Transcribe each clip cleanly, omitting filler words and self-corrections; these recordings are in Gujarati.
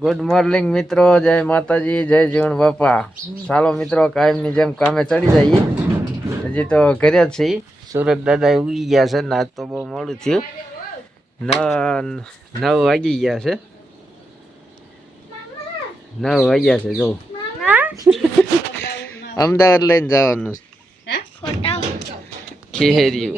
ગુડ મોર્નિંગ મિત્રો, જય માતાજી, જય જીવણ બાપા. ચાલો મિત્રો, કાયમની જેમ કામે ચડી જઈએ. હજી તો ઘરે જ છીએ. સુરત દાદા ઉગી ગયા છે ને આજ તો બહુ મોડું થયું. 9 વાગી ગયા છે. 9 વાગ્યા છે. જો અમદાવાદ લઈને જવાનું ખેહર્યું.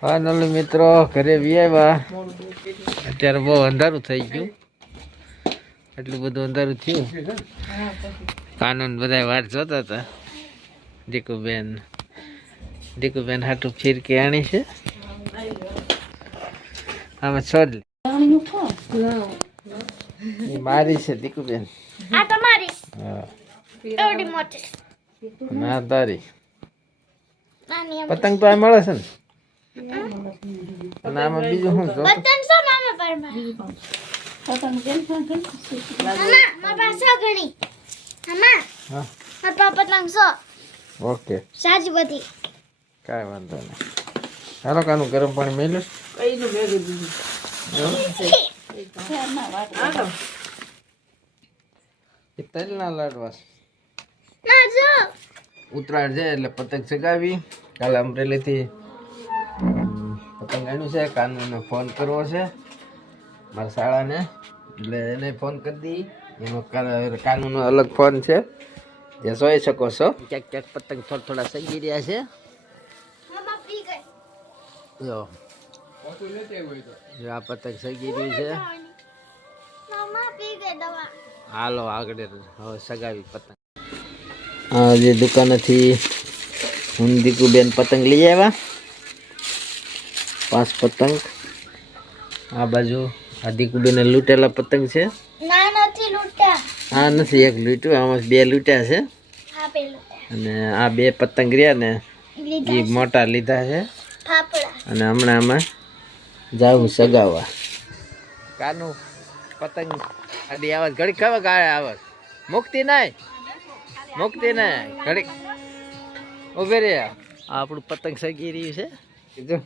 ફાઇનલી મિત્રો ઘરે આવ્યા. અત્યારે બહુ અંધારું થઈ ગયું. એટલું બધું અંધારું થયું. કાનૂન બધા વાટ જોતા હતા. દીકુબેન હાટું ફીરકી આણી છે. આમાં છોડ મારી છે દીકુબેન. ના તારી પતંગ તો આ મળે છે ને. અને આમાં બીજું શું જો પતંગ સો મામા પરમાં પતંગ કેમ છે મામા મારા પાસે ઘણી મામા હા મારા પતંગ સો ઓકે સાજી બધી કાઈ વાંધો નહીં. હાલો કાનું ગરમ પાણી મેલ્યું કઈ નું મેલું દીધું એ તલના લાડવા ના જો ઉતરાણ છે એટલે પતંગ ચગાવી. કાલે અમરેલીથી પતંગ આણ્યું છે. કાનૂને ફોન કરવો છે મારા શાળાને, એટલે એને ફોન કરી દી. એનો કાનૂનનો અલગ ફોન છે, જે જોઈ શકો છો. ક્યાંક ક્યાંક પતંગ થોડા સગી રહ્યા છે. જો આ પતંગ સગી રહ્યું છે. હાલો આગળ હવે સગાવી પતંગ. હા જે દુકાનેથી હું દીકુબેન પતંગ લઈ આવ્યા. 5 પતંગ. આ બાજુ આ દીકુબેને લૂંટેલા પતંગ છે. ના નથી લૂંટ્યા. હા નથી, એક લૂંટ્યું. આમાં 2 લૂંટ્યા છે. અને આ 2 પતંગ રહ્યા ને એ મોટા લીધા છે. અને હમણાં આમાં જાવું સગાવવા. કાનું પતંગ આડી આવાજ ઘડી ખબર ગાળે આવાજ મુક્તિ નહીં ઘડી ઉભે રે. આપણું પતંગ સગી રહ્યું છે. કીધું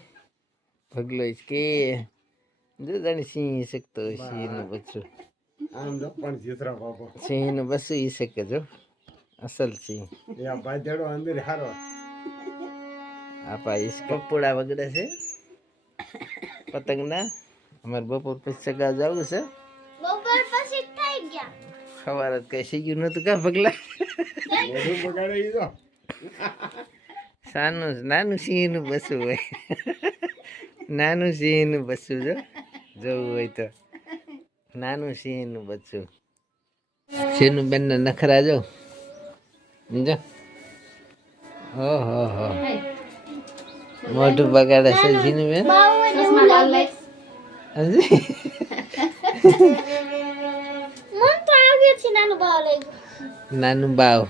ભગલો કે જો જાણે સિંહ શકતો સિંહ નું બચ્ચું. સિંહ નું બચ્ચું ઈ શકે. જો અસલ સિંહ. આપા ઈસ કપડા વગડે છે પતંગ ના. અમારે બપોર પછી સગા જવું છે. બપોર પછી થઈ ગયા. સવારે કઈ સીગ્યું નતું કા ભગલા. સાનું નાનું સિંહ નું બસું હોય. નાનું સિંહ નું બચ્ચું જો જવું હોય તો નાનું સિંહ નું બચ્ચું. સિંહનું બેન ને નખરા જો જો. ઓહો હો મોઢું બગાડે છે સિંહનું બેન. નાનું બાવ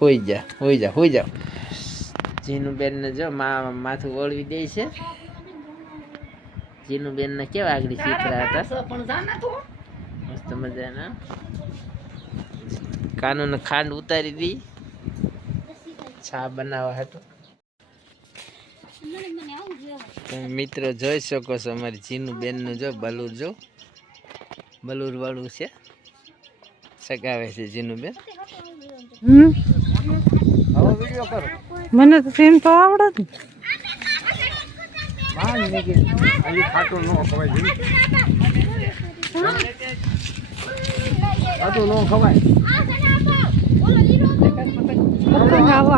હોઈ જા. જીનું બેન ને જો માથું ઓળવી દે છે. જીનું બેન ને કેવા આગળ શીખરા હતા મસ્ત મજાના. કાનૂન ખાંડ ઉતારી દી. ચા બનાવવા હતો. તમે મિત્રો જોઈ શકો છો અમારી જીનું બેનનું જો બલૂર વાળું છે, સગાવે છે જીનું બેન. મને તો સીમ તો આવડે જ.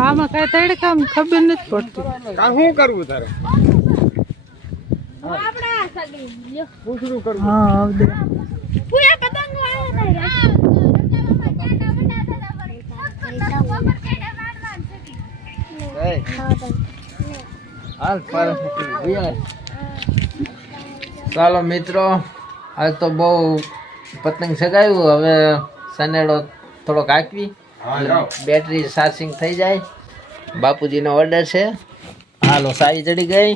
આમાં કઈ તડકા ખબર નથી પડતી. શું કરવું તારે? ચાલો મિત્રો, આજ તો બહુ પતંગ સગાવ્યું. હવે સનેડો થોડોક આંકવી, બેટરી ચાર્જિંગ થઈ જાય. બાપુજીનો ઓર્ડર છે. હાલો, સાઈ ચડી ગઈ.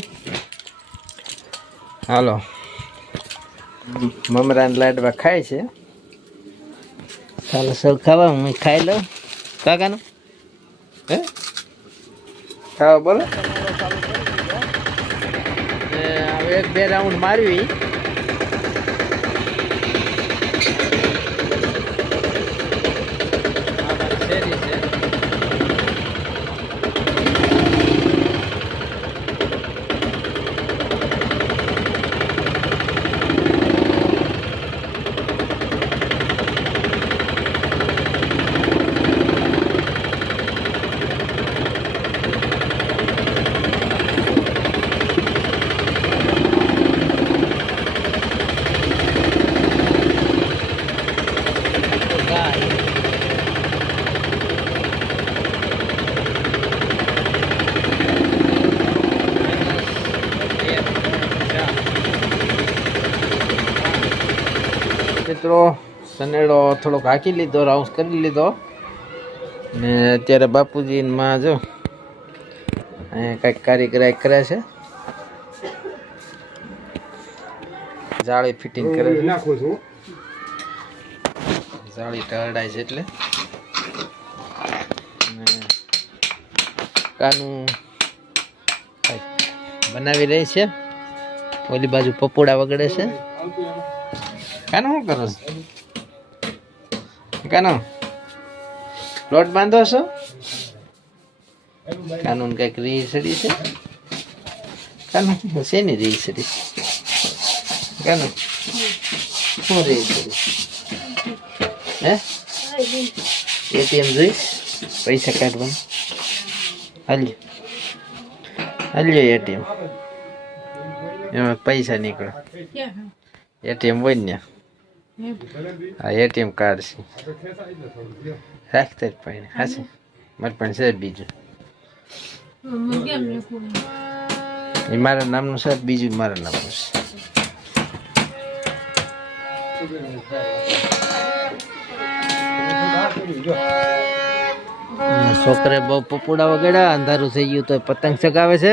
હાલો, મમરાન લાડવા ખાય છે. ચાલો સૌ ખાવા, હું ખાઈ લઉં. કાકાનું હે ખાવા બોલો. હવે 1-2 રાઉન્ડ મારવી. શેરી છે. મિત્રો સનેડો થોડોક હાંકી લીધો, રાઉન્ડ કરી લીધો ને અત્યારે બાપુજી માં જો અહીંયા કંઈક કારીગરાઈ કરે છે. જાળી ફિટિંગ કરે છે. જાળી ટરડાય છે એટલે કાનું બનાવી રહી છે. ઓલી બાજુ પપોડા વગડે છે. કાનો શું કરો છો? કાનો લોટ બાંધો છો? કાનૂન કઈક રીહ સડી છે. કાનું શેની રીહ સડી? કાનું શું રીહ સડી? હે એટીએમ જોઈશ પૈસા કાઢવાનું? હાલ્યો એટીએમ, એમાં પૈસા નીકળે. એટીએમ હોય ને હા, એટીએમ કાર્ડ છે. રાખતા જ પાણી હાશે મારે પણ છે બીજું. એ મારા નામનું છે, બીજું મારા નામનું છે. છોકરે બહુ પપોડા વગેરે અંધારું થઈ ગયું તો પતંગ ચગાવે છે.